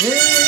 Ei!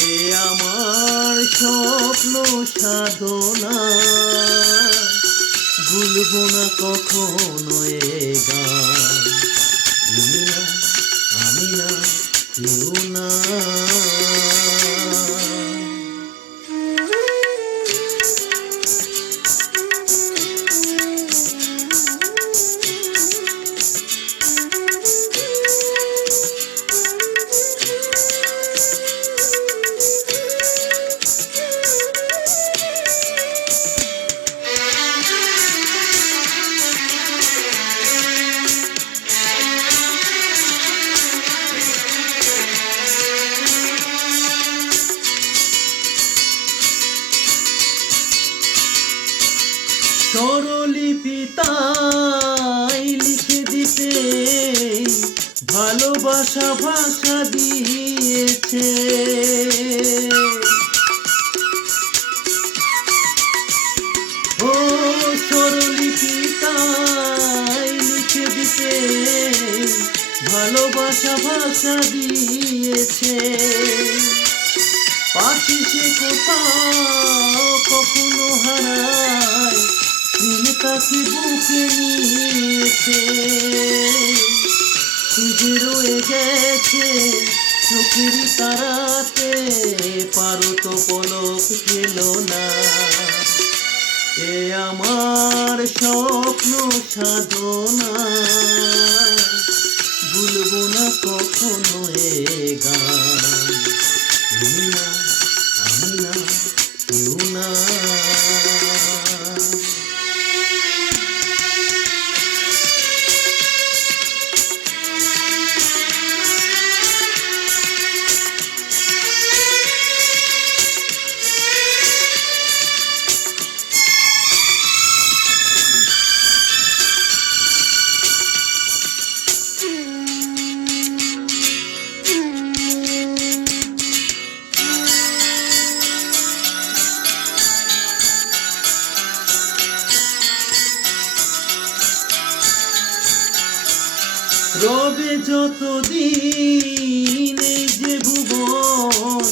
এ আমার স্বপ্ন সাধনা। ভুলব না কখনো এ গান। আমি না কেউ না। ভালোবাসা ভাষা দিয়েছে। ও স্বরলিপি তাই লিখে দিতে ভালোবাসা ভাষা দিয়েছে। পাখি সে কোথাও কখনো হারায় দিন তাকে বুকে নিয়েছে। রয়ে গেছে, চোখের তারাতে পারো তো পলক পেল না। এ আমার স্বপ্ন সাধনা। ভুলবো না কখনো এ গান। না, আমি না, কেউ না। রবে যতদিন এই যে ভুবন,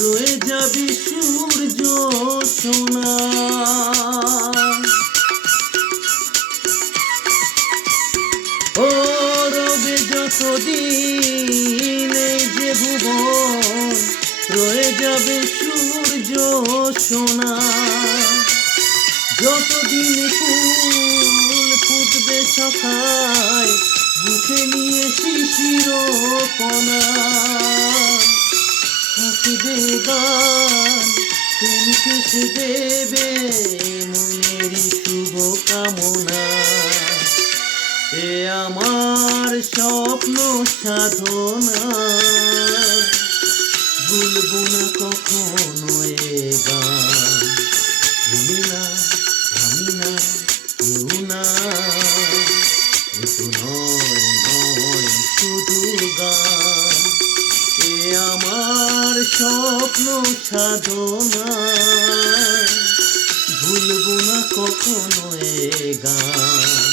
রয়ে যাবে সূর্য সোনা। ও রবে যতদিন এই যে ভুবন, রয়ে যাবে সূর্য সোনা। যতদিন ফুল ফুটবে সখায় বুকে নিয়ে শিশির কণা থাকবে গান তুমি সে দেবে মনেরই শুভ কামনা। এ আমার স্বপ্ন সাধনা। ভুলবো না কখনো এ গান স্বপ্ন সাধনা ভুলবো না কখনো এ গান।